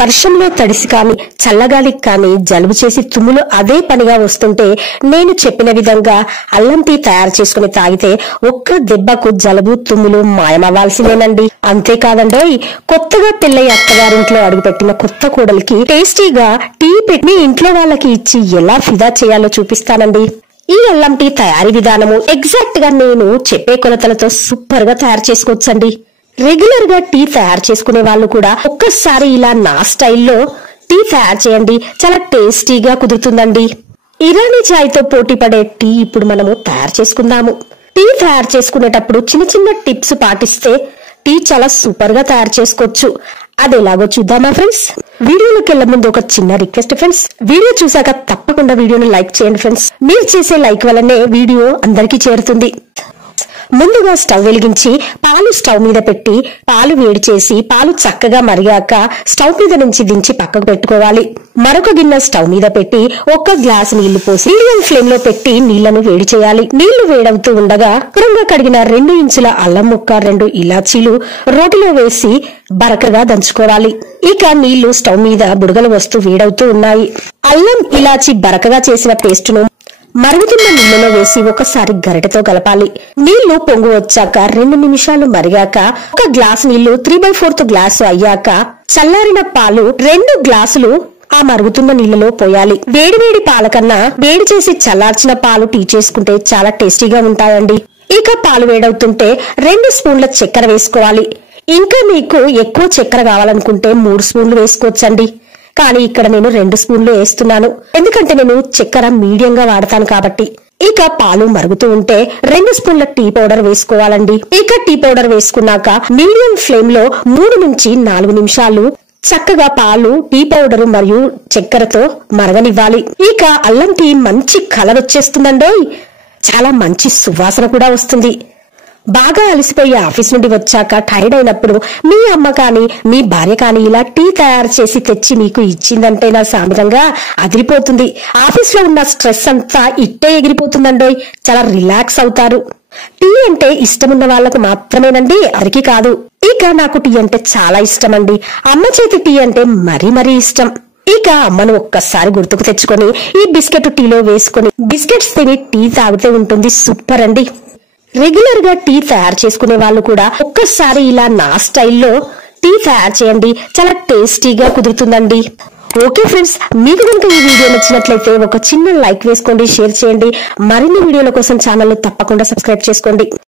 వర్షంలో తడిసి కానీ చల్లగాలికి కానీ జలుబు చేసి తుమ్ములు అదే పనిగా వస్తుంటే నేను చెప్పిన విధంగా అల్లం టీ తయారు చేసుకుని తాగితే ఒక్క దెబ్బకు జలుబు తుమ్ములు మాయమవ్వాల్సిందేనండి. అంతేకాదండోయ్, కొత్తగా పెళ్లై అత్తగారింట్లో అడుగుపెట్టిన కొత్త కోడలికి టేస్టీగా టీ పెట్టి మీ ఇంట్లో వాళ్ళకి ఇచ్చి ఎలా ఫిదా చేయాలో చూపిస్తానండి. ఈ అల్లం టీ తయారీ విధానము ఎగ్జాక్ట్ గా నేను చెప్పే కొలతలతో సూపర్ గా తయారు చేసుకోవచ్చండి. రెగ్యులర్ గా టీ తయారు చేసుకునే వాళ్ళు కూడా ఒక్కసారి ఇలా నా స్టైల్లో టీ తయారు చేయండి, చాలా టేస్టీగా కుదురుతుందండి. ఇరానీ చాయ్ తో పోటీ పడే టీ ఇప్పుడు మనము తయారు చేసుకుందాము. టీ తయారు చేసుకునేటప్పుడు చిన్న చిన్న టిప్స్ పాటిస్తే టీ చాలా సూపర్ గా తయారు చేసుకోవచ్చు. అది ఎలాగో చూద్దామా ఫ్రెండ్స్? వీడియోలోకి వెళ్లే ముందు ఒక చిన్న రిక్వెస్ట్ ఫ్రెండ్స్, వీడియో చూసాక తప్పకుండా వీడియోను లైక్ చేయండి ఫ్రెండ్స్. మీరు చేసే లైక్ వల్లనే వీడియో అందరికీ చేరుతుంది. ముందుగా స్టవ్ వెలిగించి పాలు స్టవ్ మీద పెట్టి పాలు వేడి చేసి పాలు చక్కగా మరిగాక స్టవ్ మీద నుంచి దించి పక్కకు పెట్టుకోవాలి. మరొక గిన్నె స్టవ్ మీద పెట్టి 1 గ్లాసు నీళ్లు పోసి మీడియం ఫ్లేమ్ లో పెట్టి నీళ్లను వేడి చేయాలి. నీళ్లు వేడవుతూ ఉండగా శుభ్రంగా కడిగిన 2 ఇంచుల అల్లం ముక్క, 2 ఇలాచీలు రోటిలో వేసి బరకగా దంచుకోవాలి. ఇక నీళ్లు స్టవ్ మీద బుడగలు వస్తూ వేడవుతూ ఉన్నాయి. అల్లం ఇలాచీ బరకగా చేసిన పేస్ట్ ను మరుగుతున్న నీళ్లలో వేసి ఒకసారి గరిటెతో కలపాలి. నీళ్లు పొంగు వచ్చాక 2 నిమిషాలు మరిగాక 1 గ్లాసు నీళ్లు 3/4 గ్లాసు అయ్యాక చల్లారిన పాలు 2 గ్లాసులు ఆ మరుగుతున్న నీళ్లలో పోయాలి. వేడివేడి పాల కన్నా వేడి చేసి చల్లార్చిన పాలు టీ చేసుకుంటే చాలా టేస్టీగా ఉంటాయండి. ఇక పాలు వేడవుతుంటే 2 స్పూన్ల చక్కెర వేసుకోవాలి. ఇంకా మీకు ఎక్కువ చక్కెర కావాలనుకుంటే 3 స్పూన్లు వేసుకోవచ్చండి. కానీ ఇక్కడ నేను 2 స్పూన్లు వేస్తున్నాను, ఎందుకంటే నేను చక్కెర మీడియంగా వాడతాను కాబట్టి. ఇక పాలు మరుగుతూ ఉంటే 2 స్పూన్ల టీ పౌడర్ వేసుకోవాలండి. ఇక టీ పౌడర్ వేసుకున్నాక మీడియం ఫ్లేమ్ లో 3 నుంచి 4 నిమిషాలు చక్కగా పాలు, టీ పౌడర్ మరియు చక్కెరతో మరగనివ్వాలి. ఇక అల్లం టీ మంచి కలర్ వచ్చేస్తుందండోయ్, చాలా మంచి సువాసన కూడా వస్తుంది. బాగా అలసిపోయి ఆఫీస్ నుండి వచ్చాక టైర్డ్ అయినప్పుడు మీ అమ్మ కానీ మీ భార్య కానీ ఇలా టీ తయారు చేసి తెచ్చి మీకు ఇచ్చిందంటే నా సామిరంగా అదిరిపోతుంది. ఆఫీస్ లో ఉన్న స్ట్రెస్ అంతా ఇట్టే ఎగిరిపోతుందండోయ్, చాలా రిలాక్స్ అవుతారు. టీ అంటే ఇష్టమున్న వాళ్లకు మాత్రమేనండి, అందరికీ కాదు. ఇక నాకు టీ అంటే చాలా ఇష్టమండి. అమ్మ చేతి టీ అంటే మరీ ఇష్టం. ఇక అమ్మను ఒక్కసారి గుర్తుకు తెచ్చుకొని ఈ బిస్కెట్ టీలో వేసుకుని బిస్కెట్స్ తిని టీ తాగితే ఉంటుంది సూపర్ అండి. రెగ్యులర్ గా టీ తయారు చేసుకునే వాళ్ళు కూడా ఒక్కసారి ఇలా నా స్టైల్లో టీ తయారు చేయండి, చాలా టేస్టీగా కుదురుతుందండి. ఓకే ఫ్రెండ్స్, మీకు కనుక ఈ వీడియో నచ్చినట్లయితే ఒక చిన్న లైక్ వేసుకోండి, షేర్ చేయండి. మరిన్ని వీడియోల కోసం ఛానల్ ని తప్పకుండా సబ్స్క్రైబ్ చేసుకోండి.